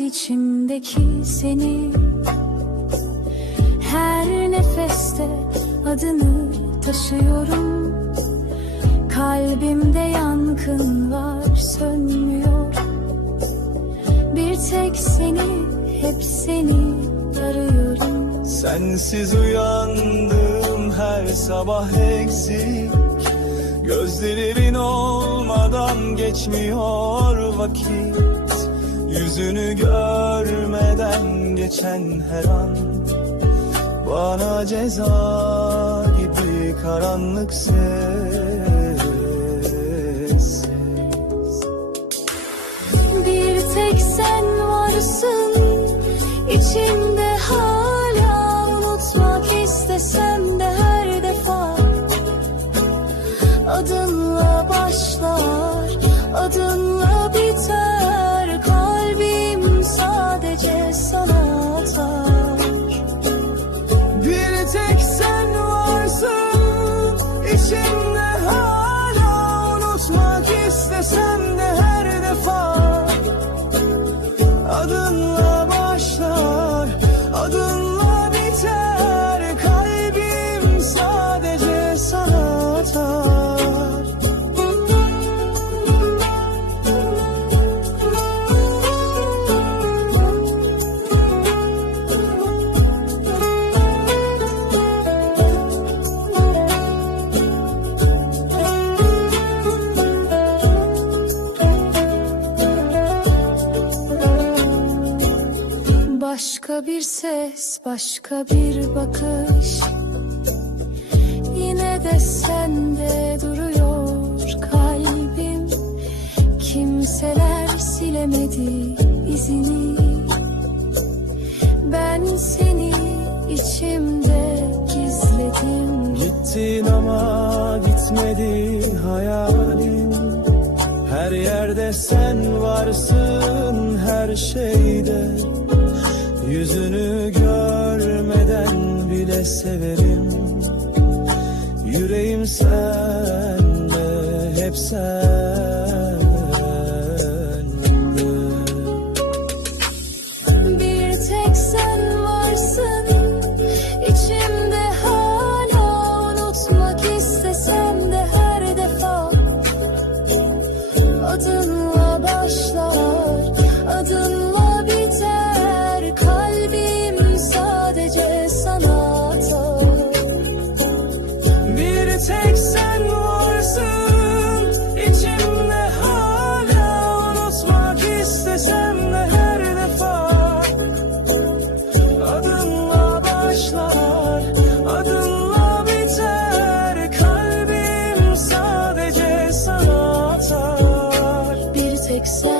içimdeki seni. Her nefeste adını taşıyorum. Kalbimde yankın var sönmüyor. Bir tek seni hep seni arıyorum. Sensiz uyandım her sabah eksik. Gözlerin olmadan geçmiyor vakit geçen her an Bana ceza gibi karanlık sessiz Bir tek sen varsın içimde hala unutmak istesem de her defa Adınla başlar, Başka bir ses, başka bir bakış. Yine de sende duruyor kalbim. Kimseler silemedi izini. Ben seni içimde gizledim. Gittin ama gitmedi hayalim Her yerde sen varsın her şeyde Yüzünü görmeden bile severim. Yüreğim sende hep sen Bir tek sen varsın. İçimde hala unutmak istesem. makes.